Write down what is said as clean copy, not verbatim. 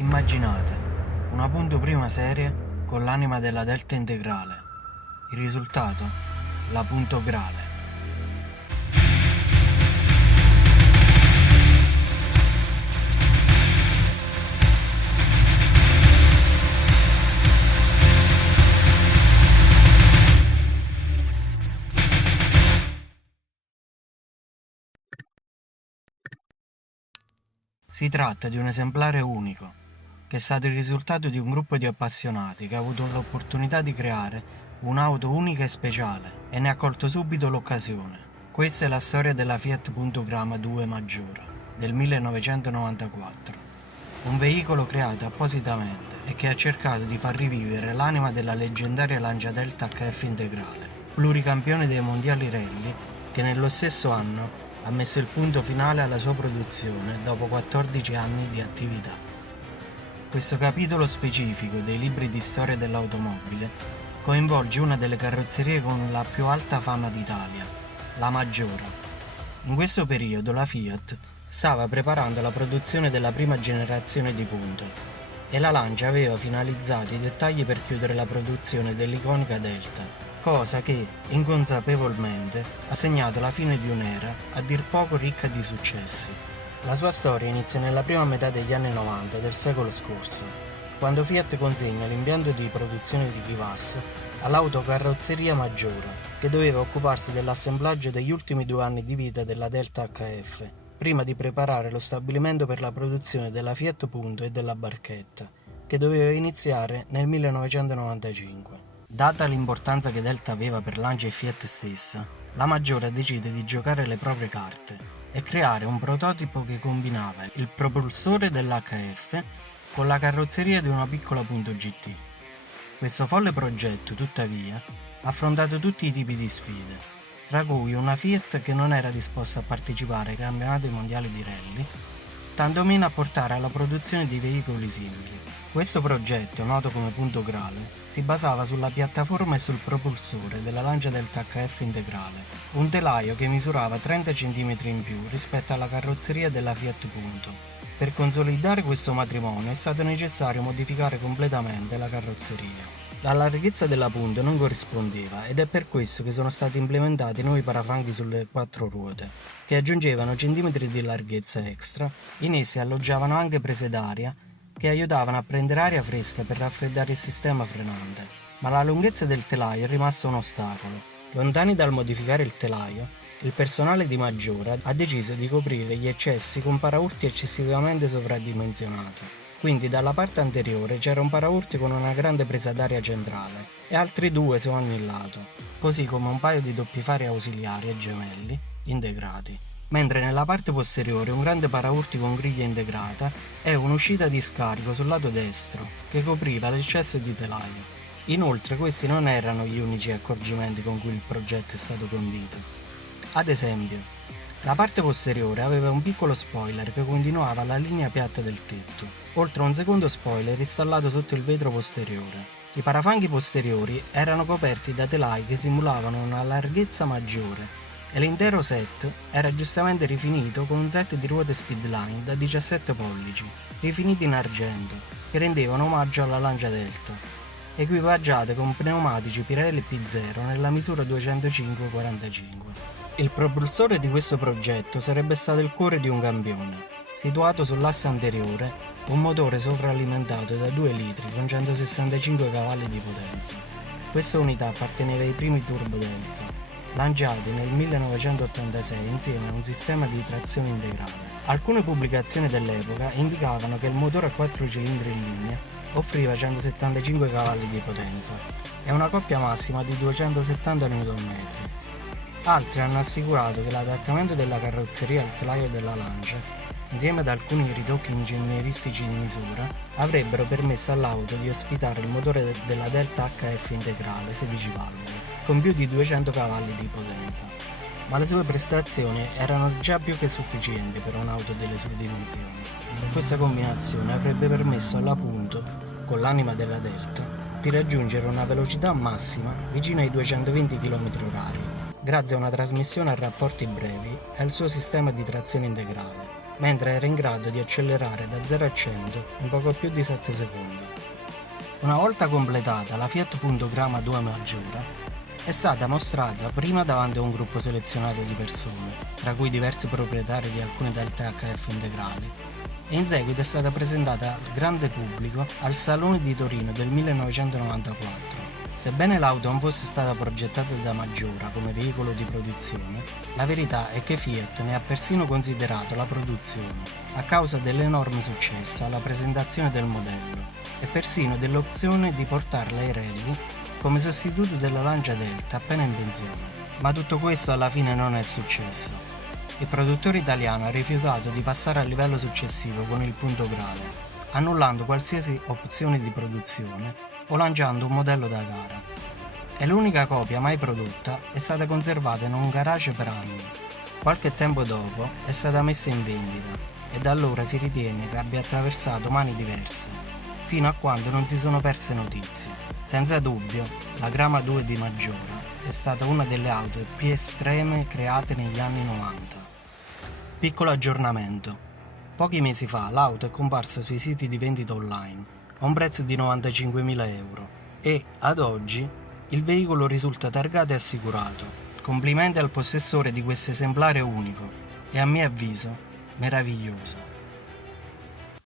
Immaginate una Punto prima serie con l'anima della Delta integrale. Il risultato? La Punto Grale. Si tratta di un esemplare unico, che è stato il risultato di un gruppo di appassionati che ha avuto l'opportunità di creare un'auto unica e speciale e ne ha colto subito l'occasione. Questa è la storia della Fiat Punto Grama 2 Maggiora del 1994, un veicolo creato appositamente e che ha cercato di far rivivere l'anima della leggendaria Lancia Delta HF integrale, pluricampione dei mondiali rally, che nello stesso anno ha messo il punto finale alla sua produzione dopo 14 anni di attività. Questo capitolo specifico dei libri di storia dell'automobile coinvolge una delle carrozzerie con la più alta fama d'Italia, la Maggiora. In questo periodo la Fiat stava preparando la produzione della prima generazione di Punto e la Lancia aveva finalizzato i dettagli per chiudere la produzione dell'iconica Delta, cosa che, inconsapevolmente, ha segnato la fine di un'era a dir poco ricca di successi. La sua storia inizia nella prima metà degli anni 90 del secolo scorso, quando Fiat consegna l'impianto di produzione di Vivas all'autocarrozzeria Maggiora, che doveva occuparsi dell'assemblaggio degli ultimi 2 anni di vita della Delta HF, prima di preparare lo stabilimento per la produzione della Fiat Punto e della Barchetta, che doveva iniziare nel 1995. Data l'importanza che Delta aveva per Lancia e Fiat stessa, la Maggiora decide di giocare le proprie carte e creare un prototipo che combinava il propulsore dell'HF con la carrozzeria di una piccola Punto GT. Questo folle progetto, tuttavia, ha affrontato tutti i tipi di sfide, tra cui una Fiat che non era disposta a partecipare ai campionati mondiali di rally, tantomeno a portare alla produzione di veicoli simili. Questo progetto, noto come Punto Grale, si basava sulla piattaforma e sul propulsore della Lancia Delta HF integrale, un telaio che misurava 30 cm in più rispetto alla carrozzeria della Fiat Punto. Per consolidare questo matrimonio è stato necessario modificare completamente la carrozzeria. La larghezza della Punto non corrispondeva ed è per questo che sono stati implementati nuovi parafanghi sulle 4 ruote, che aggiungevano centimetri di larghezza extra. In essi alloggiavano anche prese d'aria che aiutavano a prendere aria fresca per raffreddare il sistema frenante, ma la lunghezza del telaio è rimasta un ostacolo. Lontani dal modificare il telaio, il personale di Maggiora ha deciso di coprire gli eccessi con paraurti eccessivamente sovradimensionati. Quindi dalla parte anteriore c'era un paraurti con una grande presa d'aria centrale e altri 2 su ogni lato, così come un paio di doppi fari ausiliari e gemelli integrati, mentre nella parte posteriore un grande paraurti con griglia integrata e un'uscita di scarico sul lato destro che copriva l'eccesso di telaio. Inoltre questi non erano gli unici accorgimenti con cui il progetto è stato condito. Ad esempio, la parte posteriore aveva un piccolo spoiler che continuava alla linea piatta del tetto, oltre a un secondo spoiler installato sotto il vetro posteriore. I parafanghi posteriori erano coperti da telai che simulavano una larghezza maggiore e l'intero set era giustamente rifinito con un set di ruote speedline da 17 pollici, rifinite in argento, che rendevano omaggio alla Lancia Delta, equipaggiate con pneumatici Pirelli P0 nella misura 205/45. Il propulsore di questo progetto sarebbe stato il cuore di un campione, situato sull'asse anteriore, un motore sovralimentato da 2 litri con 165 cavalli di potenza. Questa unità apparteneva ai primi Turbo Delta, lanciati nel 1986 insieme a un sistema di trazione integrale. Alcune pubblicazioni dell'epoca indicavano che il motore a 4 cilindri in linea offriva 175 cavalli di potenza e una coppia massima di 270 Nm. Altri hanno assicurato che l'adattamento della carrozzeria al telaio della Lancia, insieme ad alcuni ritocchi ingegneristici in misura, avrebbero permesso all'auto di ospitare il motore della Delta HF integrale 16 valvole, con più di 200 cavalli di potenza. Ma le sue prestazioni erano già più che sufficienti per un'auto delle sue dimensioni. Questa combinazione avrebbe permesso alla Punto, con l'anima della Delta, di raggiungere una velocità massima vicina ai 220 km/h, grazie a una trasmissione a rapporti brevi e al suo sistema di trazione integrale. mentre era in grado di accelerare da 0 a 100 in poco più di 7 secondi. Una volta completata, la Fiat Punto Grama 2 Maggiora è stata mostrata prima davanti a un gruppo selezionato di persone, tra cui diversi proprietari di alcune Delta HF integrali, e in seguito è stata presentata al grande pubblico al Salone di Torino del 1994. Sebbene l'auto non fosse stata progettata da Maggiora come veicolo di produzione, la verità è che Fiat ne ha persino considerato la produzione, a causa dell'enorme successo alla presentazione del modello e persino dell'opzione di portarla ai rally come sostituto della Lancia Delta appena in pensione. Ma tutto questo alla fine non è successo. Il produttore italiano ha rifiutato di passare al livello successivo con il punto grave, annullando qualsiasi opzione di produzione o lanciando un modello da gara. E l'unica copia mai prodotta è stata conservata in un garage per anni. Qualche tempo dopo è stata messa in vendita e da allora si ritiene che abbia attraversato mani diverse, fino a quando non si sono perse notizie. Senza dubbio, la Grama 2 di Maggiora è stata una delle auto più estreme create negli anni 90. Piccolo aggiornamento. Pochi mesi fa l'auto è comparsa sui siti di vendita online a un prezzo di 95.000 euro e, ad oggi, il veicolo risulta targato e assicurato. Complimenti al possessore di questo esemplare unico e, a mio avviso, meraviglioso.